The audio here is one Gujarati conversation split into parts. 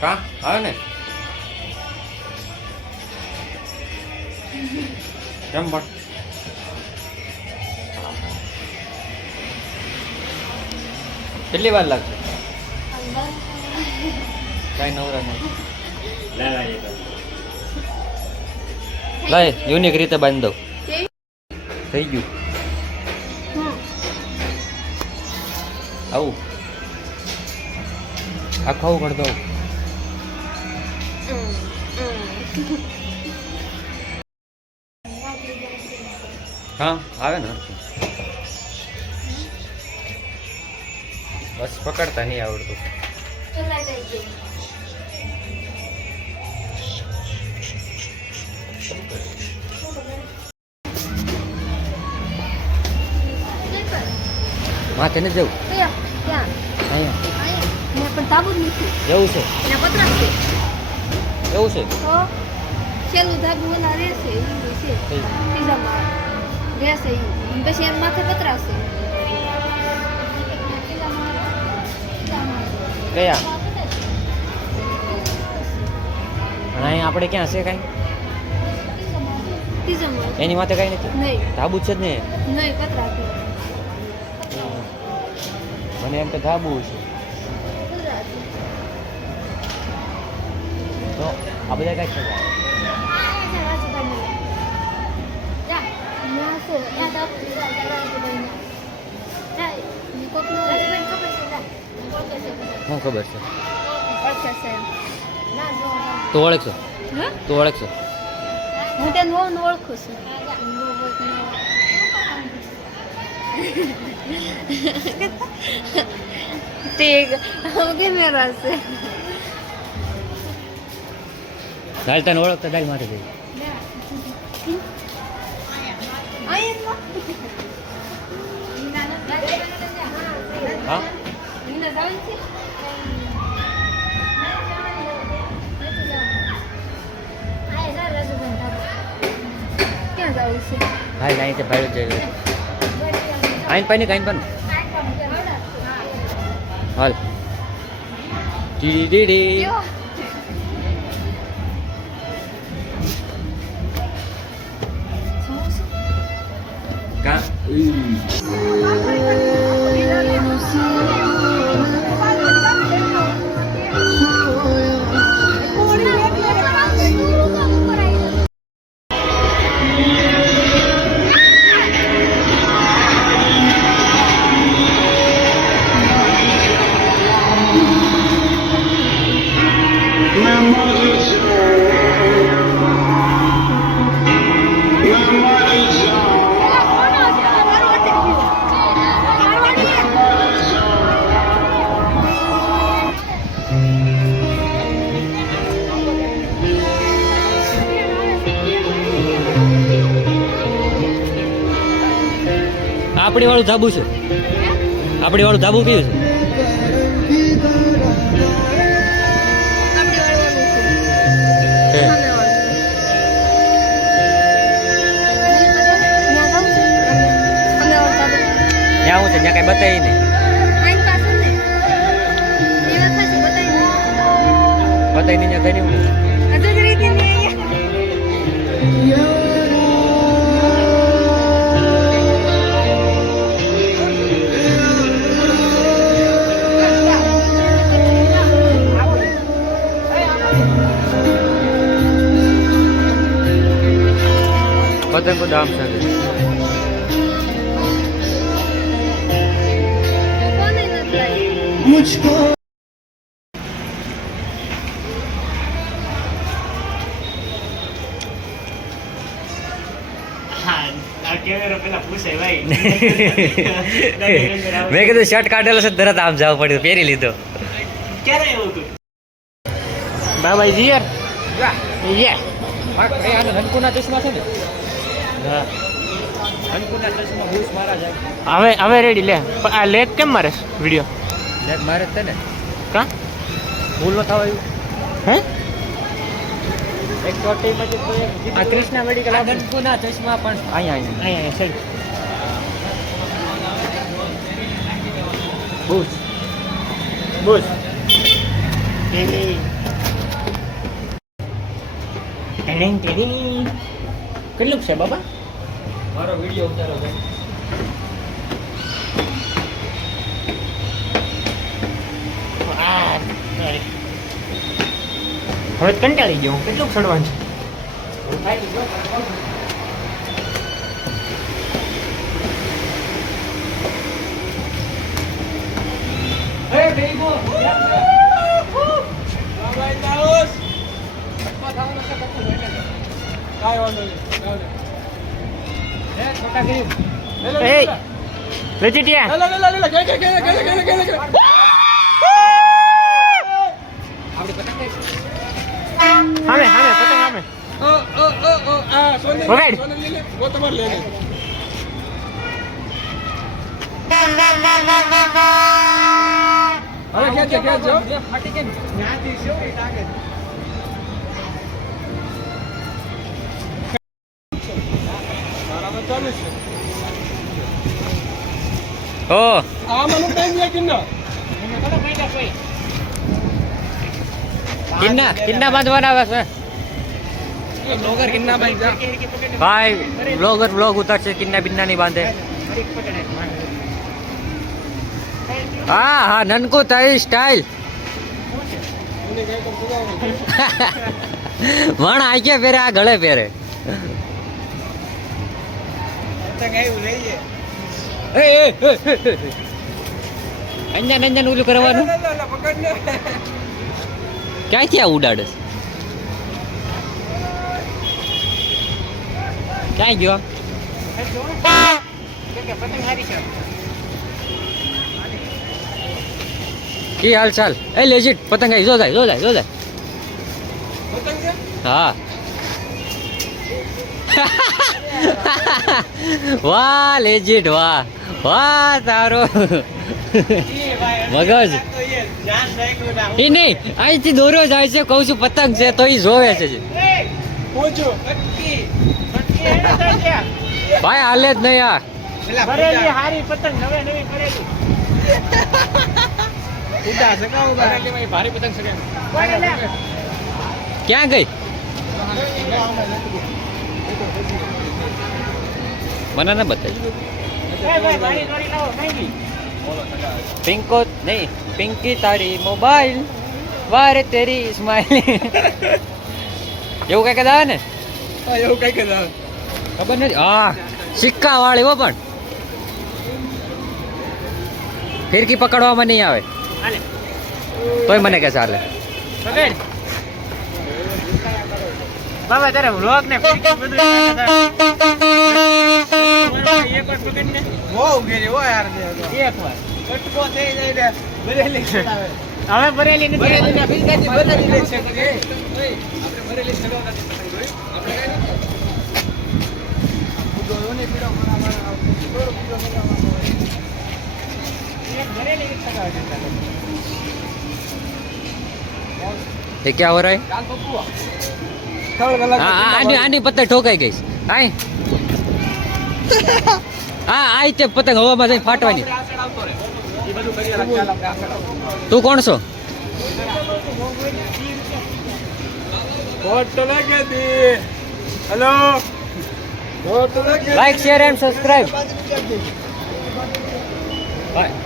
કા આવે ને કેમ પણ કેટલી વાર લાગશે કઈ નવરા નહીં લાય યુનિક રીતે બાંધી દઉં થઈ ગયું આવું આખું કરી દઉં હા આવે ને બસ પકડતા નહીં આવડતું માથે ને જવું એવું છે એવું છે છેલ્લું ધાબુ ઓલા રહેશે ઈ છે ત્રીજામાં રહેશે ઈ પછી એમ માથે પતરાશે કયા અહીં આપણે ક્યાં છે કાંઈ ત્રીજામાં એની માથે કાંઈ નથી નહીં ધાબુ છે જ ને નહીં પતરાશે મને એમ તો ધાબુ છે તો આ બધા કાંઈ છે શું ખબર છે તો ઓળખશો તો ઓળખશો હું તેને ઓળખું છું તે કેમેરા છે દાલ તને ઓળખતા દાલ માટે જઈ હા ક્યાં જવું છે ભાઈ અહીં તો ભાઈ જઈ આઈન પાણી કાઈન પણ હાલ ડી ડી ડી કા આપણી વાળું ધાબુ છે આપણી વાળું ધાબુ કયું છે ત્યાં હું છે ત્યાં કઈ બતાવી નહીં બતાવી નહીં ત્યાં કઈ નહીં पतंग को दाम से मुझको મેં કીધું શર્ટ કાઢેલો છે તરત આમ જવું પડ્યું પહેરી લીધો ક્યારે એવું હતું બાબાઈ જી યાર હનકુના ચશ્મા છે ને હનકુના ચશ્મા બૂસ મારા જાય હવે રેડી લે આ લેગ કેમ મારે વિડિયો લેગ મારે જ ને કા ભૂલ ન થવાયું હે એક ચોટીમાં જે આ કૃષ્ણા મેડિકલ હનકુના ચશ્મા પણ અહીંયા અહીંયા સર બુશ બુશ કેટલું છે બાબા? મારો વિડીયો ઉતારો ભાઈ. હવે કંટાળી ગયો હું. કેટલું ચડવાનું છે? લચીટિયા હામે હામે પતંગ હામે વગાડ. ઓ કિન્ના બાંધવાના આવે છે ભાઈ. બ્લોગર બ્લોગ ઉતારશે, કિન્ના બિન્ના નહીં બાંધે. હા હા, નનકુ તારી સ્ટાઇલ. વણ આઈ પહેરે, આ ગળે પહેરે. અંજન અંજન ઓલું કરવાનું ક્યાંથી આ ઉડાડે? ક્યાં ગયો? કી હાલ ચાલ? એ લેજીટ પતંગ આવી. જો જાય જો જાય જો જાય. હા. વાહ લેજીટ, વાહ વાહ તારો મગજ. એ નહીં, અહીંથી દોરો જાય છે, કહું છું પતંગ છે તો એ જોવે છે. ભાઈ હાલે જ નહીં આ. હારી પતંગ નવે નવી કરેલી. ભારી પતંગ ક્યાં ગઈ? મને ના બતાવી. પિંકો નહીં, પિંકી તારી મોબાઈલ વારે તેરી સ્માઈલ. એવું કઈ કદા આવે ને? એવું કઈ કદા ખબર નથી. હા, સિક્કા વાળી હો, પણ ફિરકી પકડવામાં નહીં આવે તોય મને કે ચાલે. બાબા તારે વ્લોગ ને હવે ભરેલી ये क्या हो रहा है? आंटी आंटी पतंग ठोकाई गई. आय હા આઈ તે પતંગ હવામાં જઈને ફાટવાની. તું કોણ છો? Hello, like share and subscribe.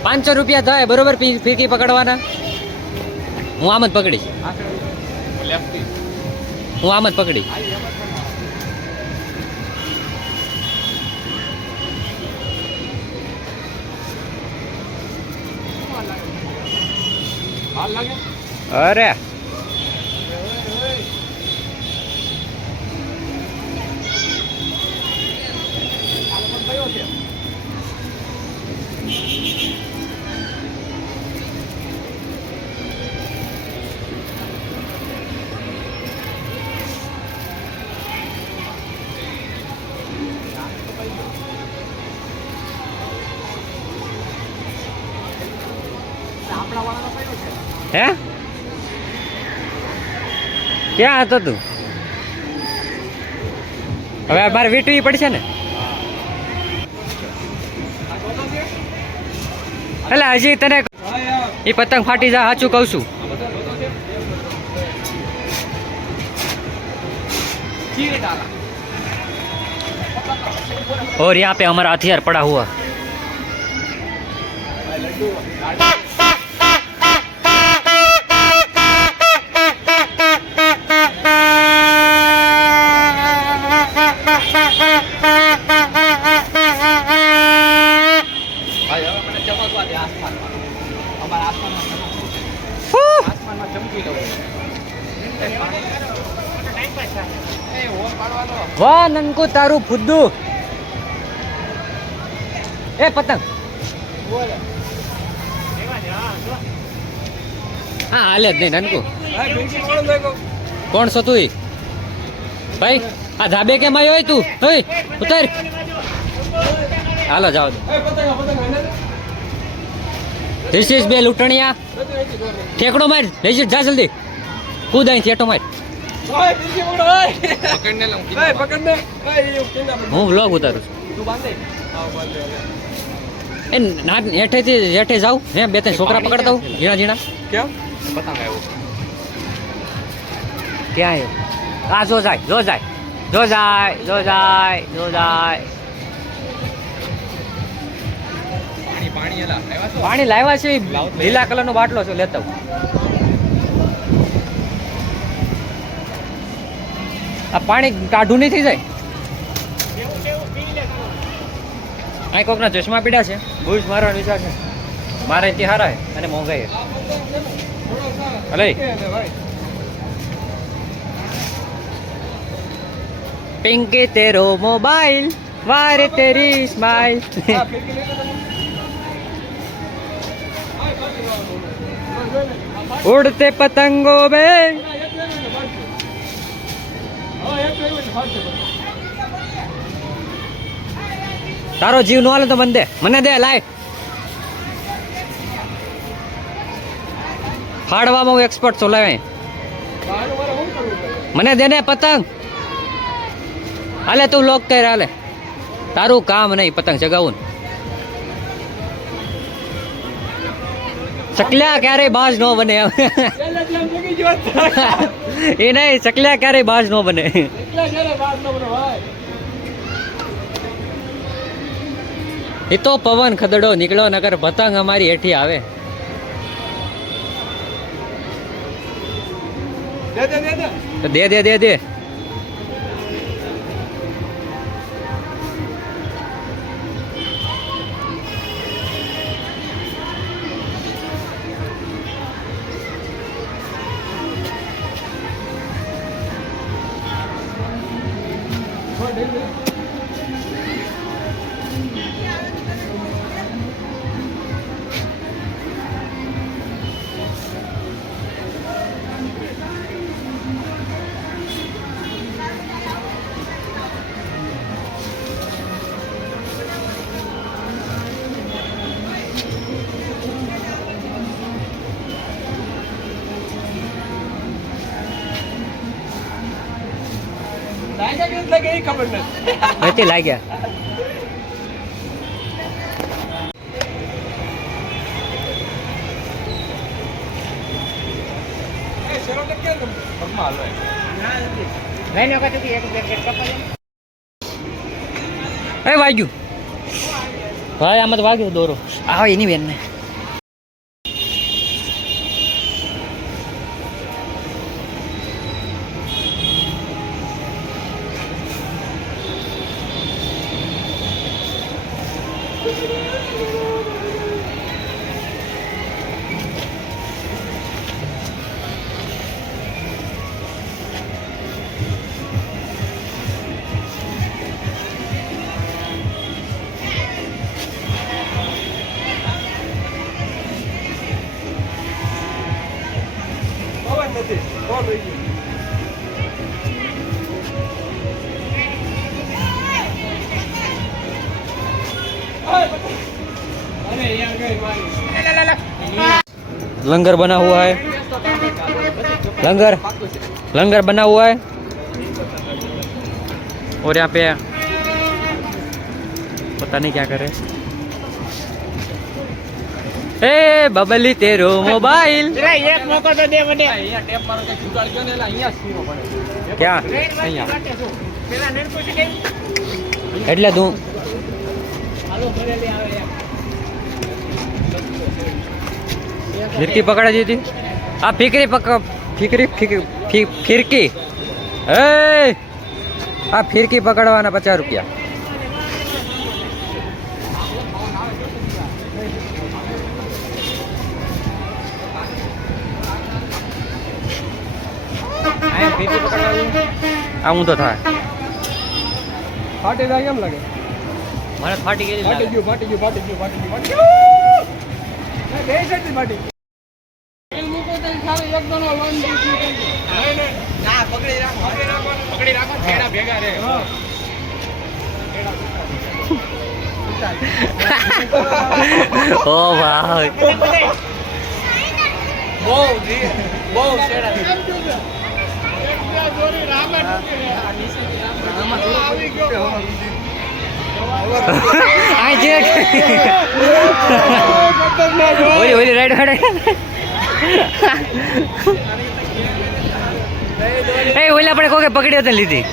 500 રૂપિયા થાય બરોબર ફીરકી પકડવાના. હું આમ જ પકડીશ. હું આમ જ પકડીશ. અરે હે ક્યાં હતો તું? હવે મારે વીટવી પડશે ને. એટલે હજી તને એ પતંગ ફાટી જાય, સાચું કહું છું. और यहाँ पे हमारा हथियार पड़ा हुआ. वाह ननको तारू फुद्दू. ए पतंग हाँ हाले नहीं ननको. कौन सो तू भाई आ धाबे के मायो है तू उतर. हालो जाओ. दिस इज बे लुटणिया. ठेकड़ो मार ले जा जल्दी. कूद आई ठेटो मार. હું વ્લોગ ઉતારું છું. એ ના હેઠેથી હેઠે જાઉં હે બે ત્રણ છોકરા પકડતા હું ઝીણા ઝીણા. ક્યાં પતંગ આવ્યો ક્યાં આવ્યો? આ જો જાય જો જાય જો જાય જો જાય જો જાય. પાણી લાવ્યા છે લીલા કલરનો બાટલો છે લેતા હું. આ પાણી કાઢું નહીં થઈ જાય. અહીં કોકના ચશ્મા પીડા છે. બુશ મારવાનો વિચાર છે મારે. તે હારા અને મોંઘાઈ હલે. પિંકી તેરો મોબાઈલ વારે તેરી સ્માઈલ. ઉડતે પતંગો બે. તારો જીવ નો હાલે તો મને દે. મને દે લાય. ફાડવામાં હું એક્સપર્ટ છું. લાવે મને દે ને પતંગ. હાલે તું લોક કર. હાલે તારું કામ નહીં પતંગ ચગાવું. ચકલ્યા ક્યારેય બાજ નો બને. એ નહીં ચકલ્યા ક્યારેય બાજ નો બને. એ તો પવન ખદડો નીકળ્યો નકર પતંગ અમારી હેઠી આવે. દે દે દે દે. નથી લાગ્યા. વાગ્યું ભાઈ આમાં તો વાગ્યું દોરો. આવો એની બેન ને. लंगर बना हुआ है. लंगर बना हुआ है. और यहाँ पे पता नहीं क्या कर रहे. એ બબલી તેરો મોબાઈલ એક મોકો તો દે મને ક્યાં એટલે તું ફિરકી પકડા દીધી આ ફિકરી ફિરકી એ આ ફિરકી પકડવાના 50 રૂપિયા આ હું તો થાય ફાટી જાય કેમ લાગે મને ફાટી ગઈ ફાટી ગયું બે સાઈડ ફાટી ઓ ભાઈ ઓલી રાઈડ હાડે એ ઓલા આપણે કોકે પકડી હતી લીધી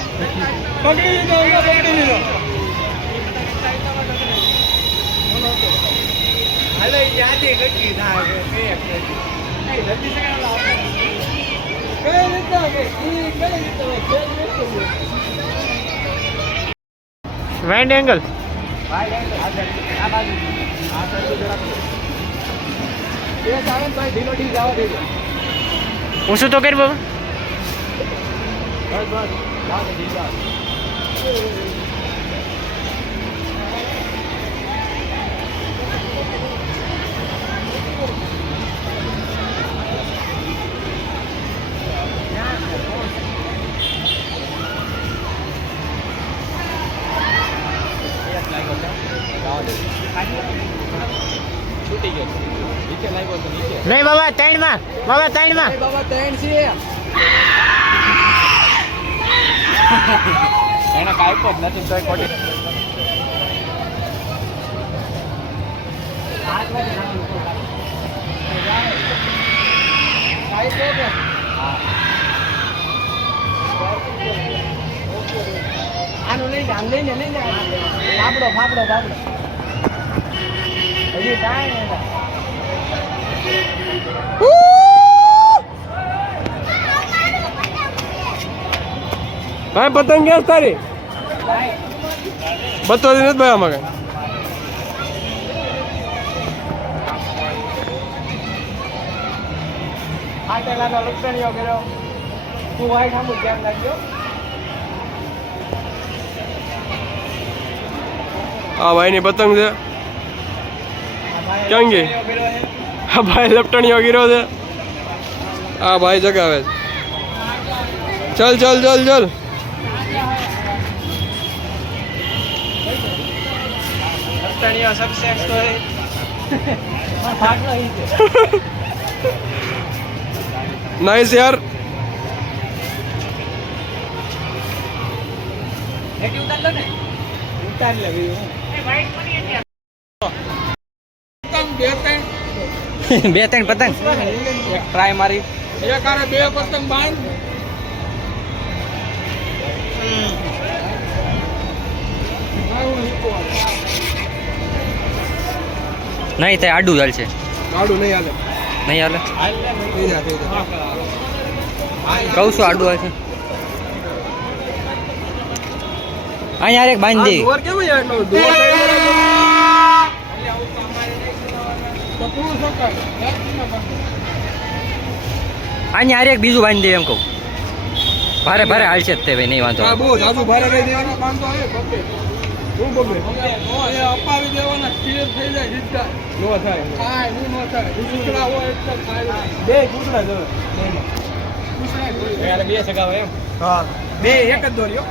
વાઇડ એંગલ ઊંચું તો કરી બાબા નહીં બાબા ત્રણ માં એના કાંઈ પણ નથી તો ખોટી આનું લઈ જા લઈને ફાફડો હજી કાંઈ ભાઈ પતંગ ગેસ તારી બતોરી નથી ભાઈ આમાં હા ભાઈ ની પતંગ છે ક્યાં ગઈ હા ભાઈ લપટણીઓ ગીરો છે હા ભાઈ જગાવે છે ચલ नाइस यार બે ત્રણ પતંગ એક ટ્રાય મારી એક આરે બે પતંગ બાંધ નહીં થાય આડું ચાલશે આડું નહીં હાલે નહીં હાલે કહું છું આડું હાલશે અહીંયા એક બાંધી દોર કેમ યાર એટલો દોર અહીંયા એક બીજું બાંધી દે એમ કહું ભારે હાલશે જ તે ભાઈ નહીં વાંધો હા બહુ જાજુ ભારે કહી દેવાના કામ તો આવે બબ્બે હું બબ્બે એ અપાવી દેવાના ક્લિયર થઈ જાય જીતતા નો થાય કાઈ નો થાય કુકડા હોય એટલે થાય બે કુકડા જો કુકડા બે સગાવ એમ હા બે એક જ દોર્યો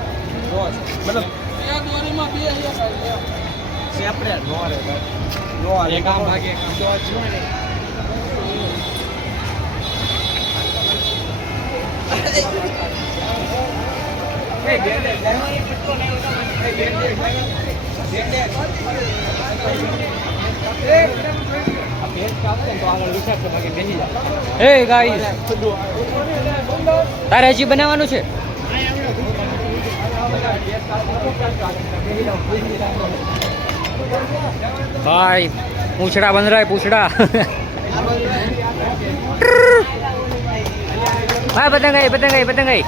મતલબ એક દોરીમાં બે એક સેપરેટ નો રે નો એક આમ ભાગે એક આમ તો જોઈ ને એ બેંડે જાય કેટલો નહીં હોતો એ બેંડે બેંડે આ બેંડ કા એ ગાઈસ તારે હજી બનાવવાનું છે ભાઈ પૂછડા બંધરાય પૂછડા હા પતંગાઈ પતંગાઈ પતંગાઈ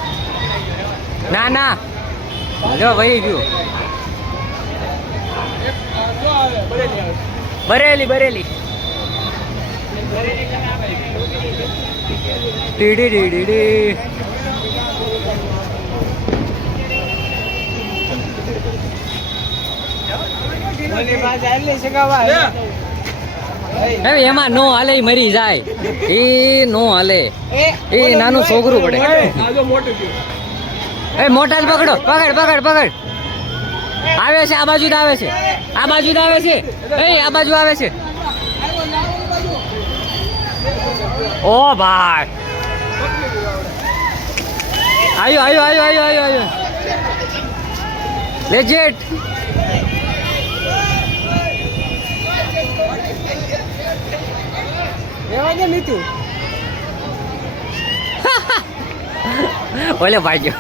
ના ના જો ભાઈ ગયું Bareilly Bareilly TD DD D હવે એમાં નો હાલે ઈ મરી જાય એ નો હાલે એ નાનું છોકરું પડે એ મોટા જ પકડો પકડ પકડ પકડ આવે છે આ બાજુ જ આવે છે આ બાજુ જ આવે છે એ આ બાજુ આવે છે ઓ ભાઈ આયો આયો આયો આયો આયો આયો લેજેટ ઓલે ભાઈ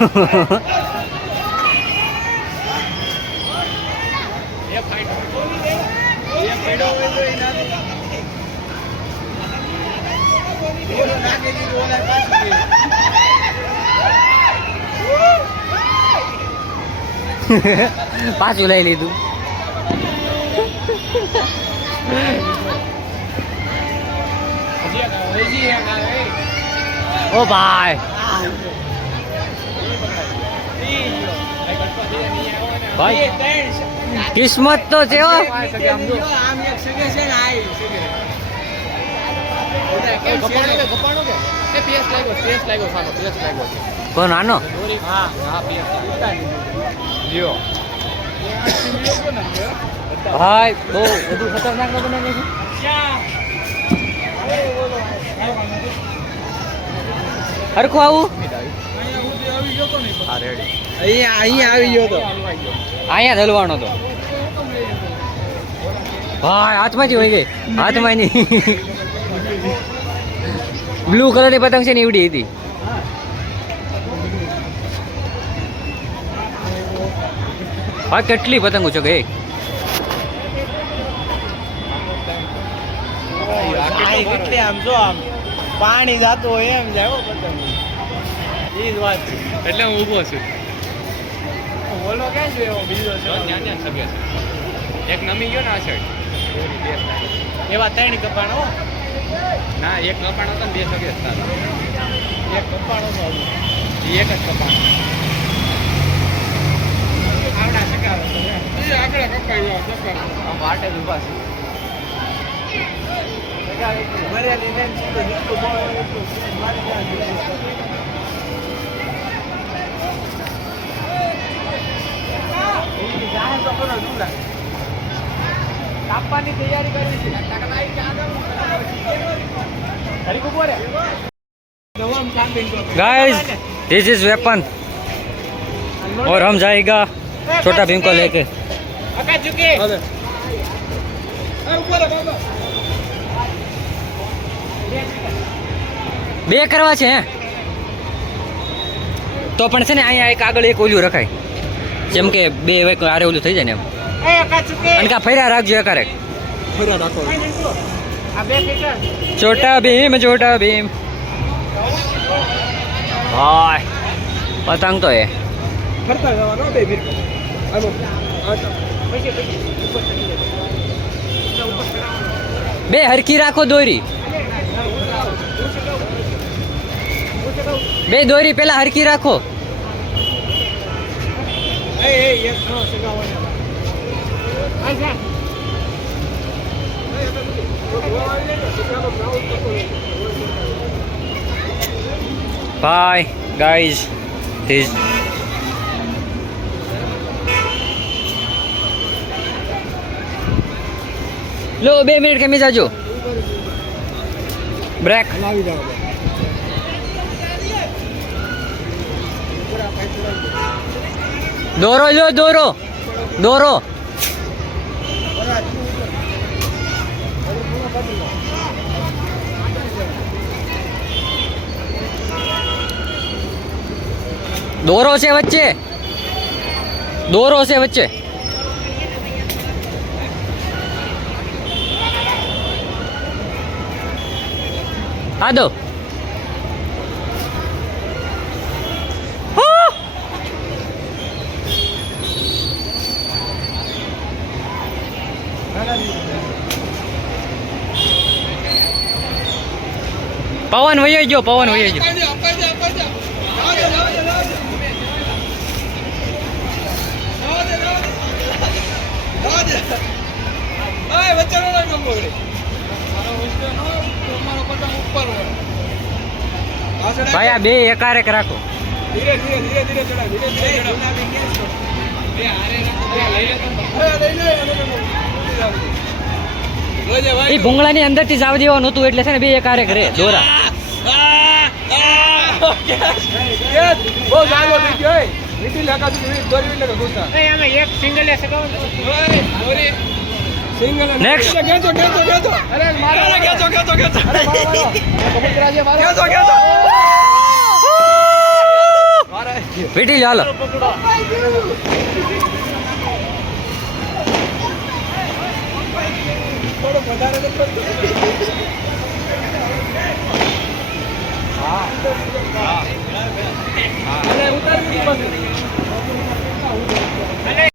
પાછું લઈ લીધું ઓ ભાઈ ભાઈ કિસ્મત તો છે હો કોણ આનો ભાઈ બહુ વધુ ખતરનાક ન બનાવે છે હરખું આવું અહીંયા આવી ગયો તો અહીંયા હલવાનો તો ભાઈ હાથમાંથી વહી ગઈ હાથમાં ની બ્લુ કલરની પતંગ છે ને એવડી હતી હા કેટલી પતંગો છે ગઈ કેટલી આમ જો આમ પાણી જાતું હોય એમ જાય પતંગ એ જ વાત એટલે હું ઊભો છું ઓલો ક્યાં છે એવો બીજો છે ત્યાં સગે છે એક નમી ગયો ને આ સાઈડ એવા 3 કપાણ હો ના એક કપાણ હતો ને 2 સગે હતા એક કપાણ હતો એક જ કપાણ આવડા સગાવ હતો એ આગળ કપાઈ ગયો સગાવ આમ વાટે જ ઊભા છે મર્યાદિત એમ સીધો હિસ્સો બોલો મારી જાહેર તો કરો દુલા કાપવાની તૈયારી કરવી છે गाइस दिस इज वेपन और हम जाएगा छोटा भीम को लेके બે કરવા છે તો પણ છે ને અહીંયા એક આગળ એક ઓલું રખાય જેમ કે બે આરે ઓલું થઈ જાય ને એમ અને કા ફર્યા રાખજો એકારે छोटा भीम भाई पतंग तो है बे हरकी राखो दोरी बे दोरी पहला हरकी राखो Bye guys, this लो 2 મિનિટ કેમી જાજો બ્રેક દોરો લો દોરો દોરો છે વચ્ચે, દોરો છે વચ્ચે. આ દો. પવન વયો ગયો, પવન વયો ગયો. ભાઈ આ બે એકારે રાખો. ધીરે ધીરે ધીરે ધીરે ચડાવ, ધીરે ધીરે ચડાવ. એ ભૂંગળાની અંદર થી જાવ દેવાનું હતું એટલે છે ને બે એકારે કરે દોરા. બહુ સારો થઈ ગયો. વીટી લાગા દોરી એટલે ગુસ્સા. એક સિંગલ દોરી સિંગલ Next. ખેંચો ખેંચો ખેંચો. અરે મારો ખેંચો ખેંચો ખેંચો. અરે મારો ખેંચો ખેંચો. વીટી ચાલો. થોડો વધારે તો કરતો.